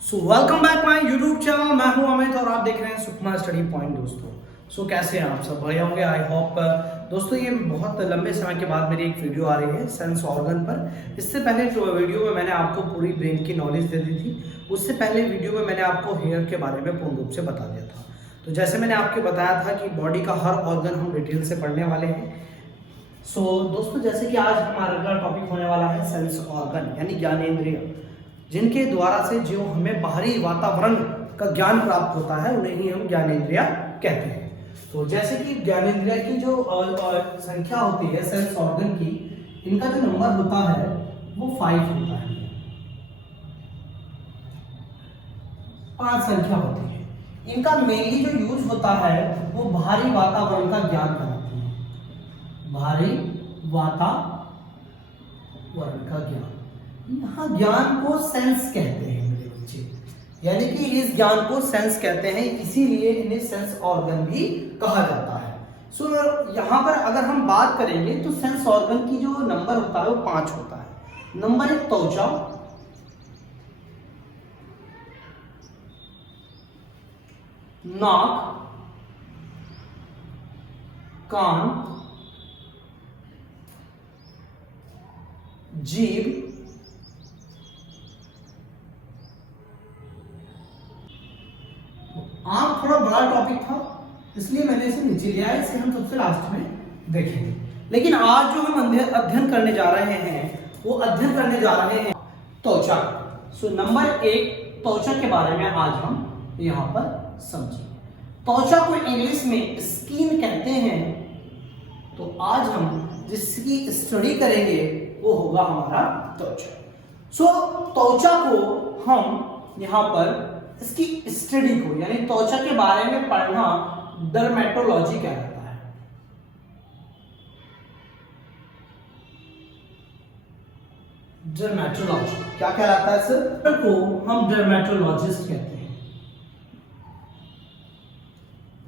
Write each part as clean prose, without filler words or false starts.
Welcome back my YouTube channel. मैं हूं अमित और आप देख रहे हैं सुखमा स्टडी पॉइंट। दोस्तों कैसे हैं आप सब? बढ़िया होंगे आई होप। दोस्तों ये बहुत लंबे समय के बाद मेरी एक वीडियो आ रही है सेंस ऑर्गन पर। इससे पहले वीडियो में मैंने आपको पूरी ब्रेन की नॉलेज दे दी थी। उससे पहले वीडियो में मैंने आपको हेयर के बारे में पूर्ण रूप से बता दिया था। तो जैसे मैंने आपको बताया था कि बॉडी का हर ऑर्गन हम डिटेल से पढ़ने वाले हैं। दोस्तों जैसे कि आज हमारा अगला टॉपिक होने वाला है सेंस ऑर्गन यानी ज्ञानेंद्रिय, जिनके द्वारा से जो हमें बाहरी वातावरण का ज्ञान प्राप्त होता है उन्हें ही हम ज्ञानेंद्रिय कहते हैं। तो जैसे कि ज्ञानेंद्रिय की जो संख्या होती है सेंस ऑर्गन की, इनका जो नंबर होता है वो 5 होता है। 5 संख्या होती है। इनका मेनली जो यूज होता है वो बाहरी वातावरण का ज्ञान कराती है। बाहरी वातावरण का ज्ञान, यहाँ ज्ञान को सेंस कहते हैं मेरे बच्चे, यानी कि इस ज्ञान को सेंस कहते हैं, इसीलिए इन्हें सेंस ऑर्गन भी कहा जाता है। यहाँ पर अगर हम बात करेंगे तो सेंस ऑर्गन की जो नंबर होता है वो 5 होता है। नंबर 1 त्वचा, नाक, कान, जीभ, आंख थोड़ा बड़ा टॉपिक था इसलिए मैंने इसे नीचे लिया है, इसे हम सबसे लास्ट में देखेंगे। लेकिन आज जो हम अध्ययन करने जा रहे हैं वो अध्ययन करने जा रहे हैं त्वचा। नंबर 1 त्वचा के बारे में आज हम यहाँ पर समझेंगे। त्वचा को इंग्लिश में स्किन कहते हैं। तो आज हम जिसकी स्टडी करेंगे वो होगा हमारा त्वचा। त्वचा को हम यहाँ पर इसकी स्टडी को यानी त्वचा के बारे में पढ़ना डर्मेटोलॉजी कहलाता है। डर्मेटोलॉजी क्या कहलाता है सर? को हम डर्मेटोलॉजिस्ट कहते हैं।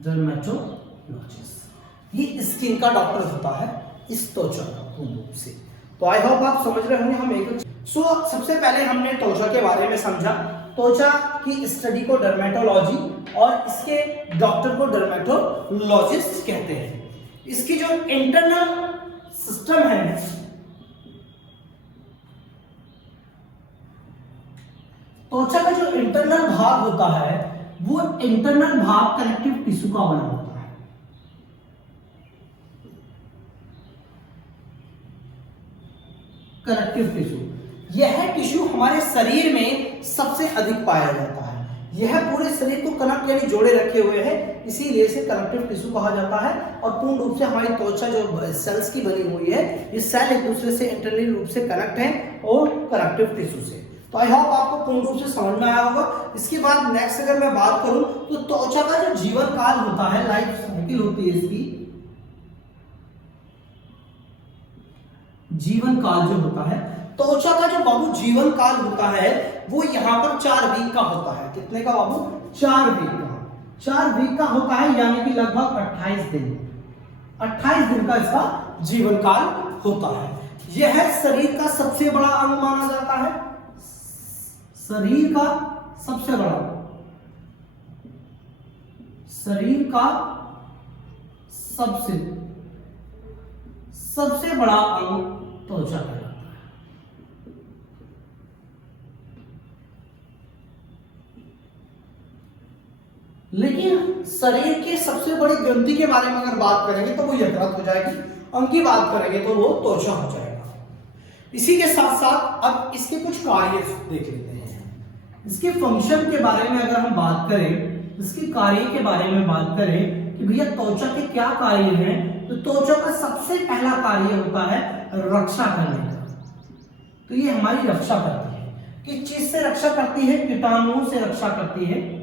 डर्मेटोलॉजिस्ट ये स्किन का डॉक्टर होता है इस त्वचा का पूर्ण रूप से। तो आई होप आप समझ रहे होंगे हम एक सबसे पहले हमने त्वचा के बारे में समझा। त्वचा की स्टडी को डर्मेटोलॉजी और इसके डॉक्टर को डर्मेटोलॉजिस्ट कहते हैं। इसकी जो इंटरनल सिस्टम है, त्वचा का जो इंटरनल भाग होता है वो इंटरनल भाग कनेक्टिव टिश्यू का बना होता है। कनेक्टिव टिश्यू, यह टिश्यू हमारे शरीर में सबसे अधिक पाया जाता है। यह पूरे शरीर को कनेक्ट यानी जोड़े रखे हुए है, इसीलिए इसे कनेक्टिव टिश्यू कहा जाता है। और पूर्ण रूप से हमारी त्वचा जो सेल्स की बनी हुई है, ये सेल एक दूसरे से इंटरनली रूप से कनेक्ट है और कनेक्टिव टिश्यू से। तो आई होप आपको पूर्ण रूप से समझ में आया होगा। इसके बाद नेक्स्ट अगर मैं बात करूं तो त्वचा का जो जीवन काल होता है, लाइफ साइकिल होती है इसकी, जीवन काल जो होता है त्वचा का जो बाबू जीवन काल होता है वो यहाँ पर 4 वीक का होता है। कितने का बाबू? 4 वीक का। 4 वीक का होता है, यानी कि लगभग 28 दिन। 28 दिन का इसका जीवन काल होता है। यह शरीर का सबसे बड़ा अंग माना जाता है। शरीर का सबसे बड़ा, शरीर का सबसे बड़ा अंग त्वचा का। लेकिन शरीर के सबसे बड़ी ग्रंथि के बारे में अगर बात करेंगे तो वो यकृत हो जाएगी। अंग की बात करेंगे तो वो त्वचा हो जाएगा। इसी के साथ साथ अब इसके कुछ कार्य देख लेते हैं। इसके फंक्शन के बारे में अगर हम बात करें, इसके कार्य के बारे में बात करें कि भैया त्वचा के क्या कार्य हैं, तो त्वचा का सबसे पहला कार्य होता है रक्षा करने का। तो ये हमारी रक्षा करती है। किस चीज से रक्षा करती है? कीटाणुओं से रक्षा करती है।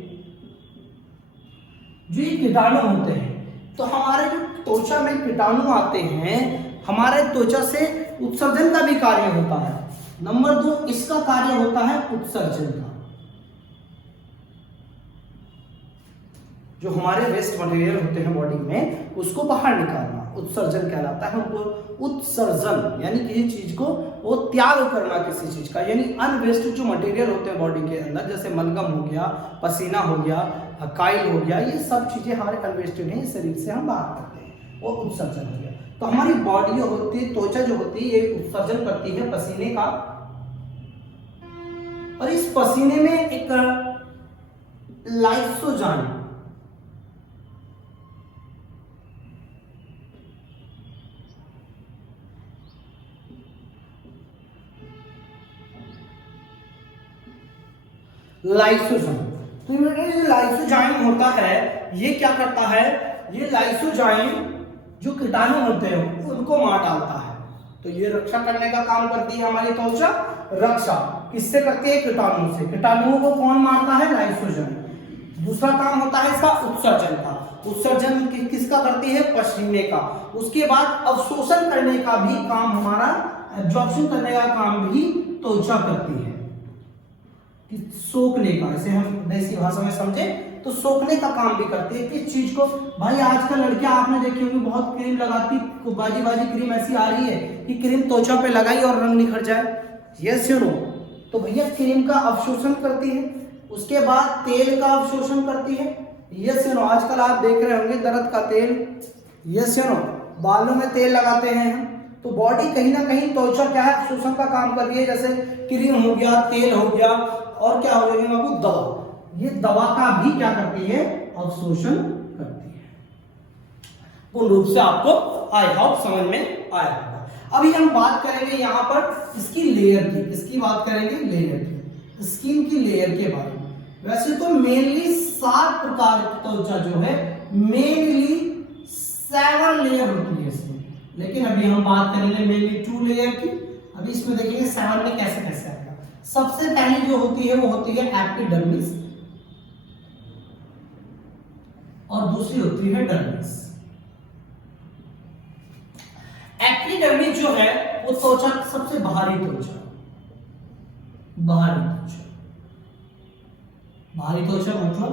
जो ये कीटाणु होते हैं, तो हमारे जो त्वचा में कीटाणु आते हैं, हमारे त्वचा से उत्सर्जन का भी कार्य होता है। नंबर 2 इसका कार्य होता है उत्सर्जन का। जो हमारे वेस्ट मटेरियल होते हैं बॉडी में, उसको बाहर निकालना। उत्सर्जन कहलाता है। उनको उत्सर्जन यानी किसी चीज को वो त्याग करना किसी चीज का, यानी अनवेस्टेड जो मटेरियल होते हैं बॉडी के अंदर, जैसे मलगम हो गया, पसीना हो गया, काइल हो गया, ये सब चीजें हमारे अनवेस्टेड हैं, शरीर से हम बाहर करते हैं, वो उत्सर्जन हो गया। तो हमारी बॉडी होती है, त्वचा जो होती है, ये उत्सर्जन करती है पसीने का, और इस पसीने में एक लाइसोजाइम तो ये लाइसोजाइम होता है, ये क्या करता है, ये लाइसोजाइम जो कीटाणु होते हैं उनको मार डालता है। तो ये रक्षा करने का काम करती है हमारी त्वचा। रक्षा किससे करती है? कीटाणुओं से। कीटाणुओं को कौन मारता है? लाइसोजाइम। दूसरा काम होता है इसका उत्सर्जन का। उत्सर्जन किसका करती है? पसीने का। उसके बाद अवशोषण करने का भी काम हमारा, एब्जॉर्प्शन करने का काम भी त्वचा करती है, सोखने का। इसे हम देसी भाषा में समझे तो सोखने का काम भी करती है। किस चीज को? भाई आजकल लड़कियां आपने देखी होंगी बहुत क्रीम लगाती, बाजी बाजी क्रीम ऐसी आ रही है कि क्रीम त्वचा पे लगाई और रंग निखर जाए। यस या नो? तो भैया क्रीम का अवशोषण करती है, उसके बाद तेल का अवशोषण करती है। यस या नो? आजकल आप देख रहे होंगे दर्द का तेल। यस या नो? बालों में तेल लगाते हैं हम। तो बॉडी कहीं ना कहीं त्वचा क्या है? अवशोषण का काम कर रही है। जैसे क्रीम हो गया, तेल हो गया, और क्या हो गया आपको? दवा। ये दवा का भी क्या करती है? अवशोषण करती है। पूर्ण रूप से आपको आई होप समझ में आया होगा। अभी हम बात करेंगे यहाँ पर इसकी लेयर की। इसकी बात करेंगे लेयर की, स्किन की लेयर के बारे में। वैसे तो मेनली 7 प्रकार की त्वचा जो है, मेनली 7 लेयर होती है इसमें, लेकिन अभी हम बात करेंगे मेनली 2 लेयर की। अभी इसमें देखेंगे 7 में कैसे कैसे आएगा। सबसे पहली जो होती है वो होती है एपिडर्मिस, और दूसरी होती है डर्मिस। एपिडर्मिस जो है वो त्वचा सबसे बाहरी त्वचा, बाहरी त्वचा मतलब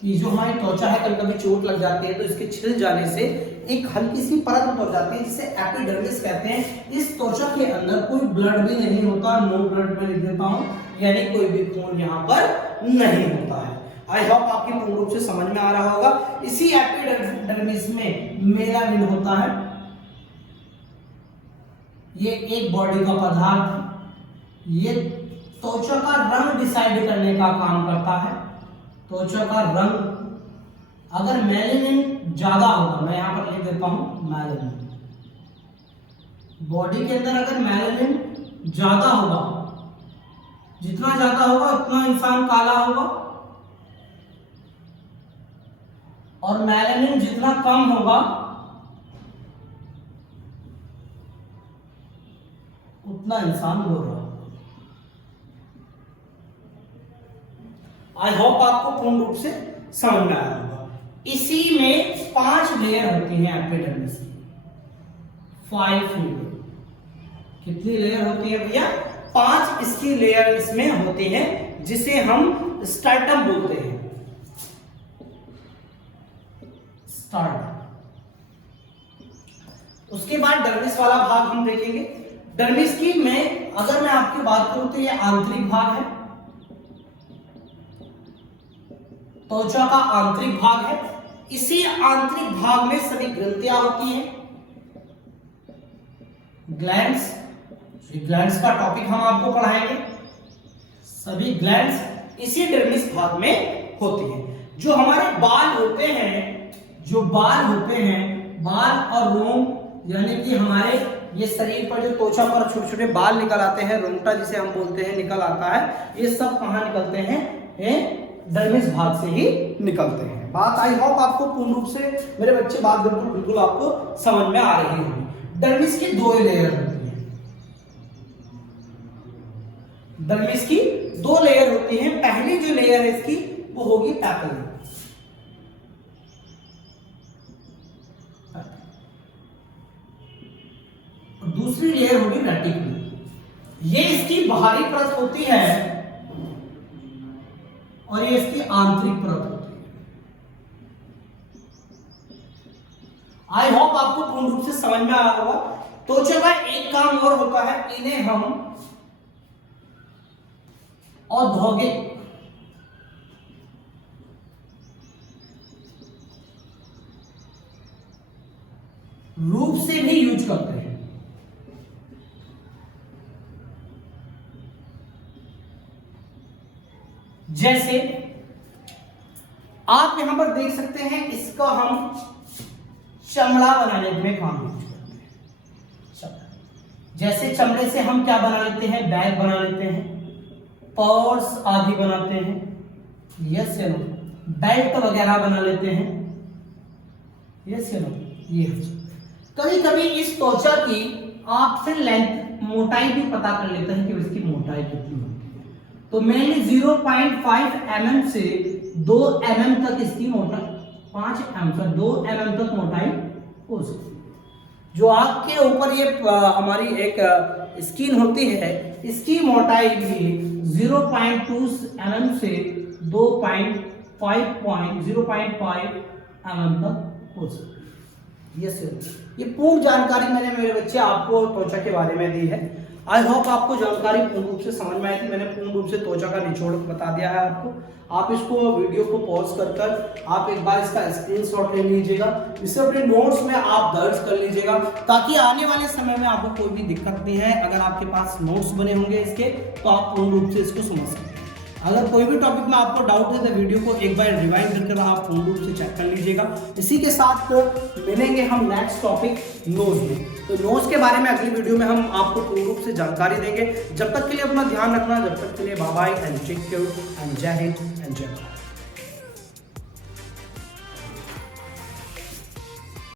कि जो हमारी त्वचा है, कभी कभी चोट लग जाती है तो इसके छिल जाने से एक हल्की सी परत हो जाती है, जिसे एपिडर्मिस कहते हैं। इस त्वचा के अंदर कोई ब्लड भी नहीं होता, नो ब्लड में लिख देता हूं, यानी कोई भी खून यहाँ पर नहीं होता है। आई होप आपकी पूर्ण रूप से समझ में आ रहा होगा। इसी एपिडर्मिस में मेलानिन होता है। ये एक बॉडी का पदार्थ, ये त्वचा का रंग डिसाइड करने का काम करता है। त्वचा का रंग, अगर मेलानिन ज्यादा होगा, मैं यहां पर लिख देता हूं मेलानिन, बॉडी के अंदर अगर मेलानिन ज्यादा होगा, जितना ज्यादा होगा उतना इंसान काला होगा, और मेलानिन जितना कम होगा उतना इंसान गोरा होगा। आई होप आपको पूर्ण रूप से समझ में आया होगा। इसी में 5 लेयर होती हैं एपिडर्मिस की, 5 लेयर। कितनी लेयर होती है भैया? 5 इसकी लेयर इसमें होती हैं, जिसे हम स्ट्रैटम बोलते हैं। उसके बाद डर्मिस वाला भाग हम देखेंगे। डर्मिस की अगर मैं आपकी बात करूं तो ये आंतरिक भाग है, त्वचा का आंतरिक भाग है। इसी आंतरिक भाग में सभी ग्रंथियां होती हैं, ग्लैंड्स। ग्लैंड्स का टॉपिक हम आपको पढ़ाएंगे। सभी ग्लैंड्स इसी डर्मिस भाग में होती हैं। जो हमारे बाल होते हैं, बाल और रोम, यानी कि हमारे ये शरीर पर जो त्वचा पर छोटे छोटे बाल निकल आते हैं, रोंगटा जिसे हम बोलते हैं, निकल आता है। ये सब कहाँ निकलते हैं? डर्मिस भाग से ही निकलते हैं। बात आई होप आपको पूर्ण रूप से, मेरे बच्चे, बात बिल्कुल आपको समझ में आ रही होगी। डर्मिस की 2 लेयर होती है। डर्मिस की 2 लेयर होती है। पहली जो लेयर है इसकी वो होगी पैपिला, दूसरी लेयर होगी रेटिकुलम। ये इसकी बाहरी परत होती है और ये इसकी आंतरिक परत होती है। आई होप आपको पूर्ण रूप से समझ में आया होगा। त्वचा का एक काम और होता है, इन्हें हम औद्योगिक रूप से भी यूज करते हैं। जैसे आप यहां पर देख सकते हैं, इसका हम चमड़ा बनाने में काम यूज करते हैं। जैसे चमड़े से हम क्या बना लेते हैं, बैग बना लेते हैं, पर्स आदि बनाते हैं, यस या नो, बेल्ट वगैरह बना लेते हैं, यस या नो। ये कभी कभी इस त्वचा की आपसे लेंथ मोटाई भी पता कर लेता है कि इसकी मोटाई कितनी होती है। तो मेनली 0.5 mm से 2 mm तक इसकी मोटाई, 5 mm से 2 mm तक मोटाई हो सकती है। जो आंख के ऊपर ये हमारी एक स्किन होती है, इसकी मोटाई भी 0.2 mm से 0.5 mm तक हो सकती है। यस सर, ये पूर्ण जानकारी मैंने मेरे बच्चे आपको त्वचा के बारे में दी है। आई होप आपको जानकारी पूर्ण रूप से समझ में आई थी। मैंने पूर्ण रूप से त्वचा का निचोड़ बता दिया है आपको। आप इसको वीडियो को पॉज कर आप एक बार इसका स्क्रीनशॉट ले लीजिएगा, इसे अपने नोट्स में आप दर्ज कर लीजिएगा, ताकि आने वाले समय में आपको कोई भी दिक्कत नहीं है। अगर आपके पास नोट्स बने होंगे इसके, तो आप पूर्ण रूप से इसको समझ सकते हैं। अगर कोई भी टॉपिक में आपको डाउट है तो वीडियो को एक बार रिवाइंड करके आप पूर्ण रूप से चेक कर लीजिएगा। इसी के साथ मिलेंगे हम नेक्स्ट टॉपिक नोज में। तो नोज के बारे में अगली वीडियो में हम आपको पूर्ण रूप से जानकारी देंगे। जब तक के लिए अपना ध्यान रखना, जब तक के लिए bye bye and take care and जय हिंद एंड जय भारत।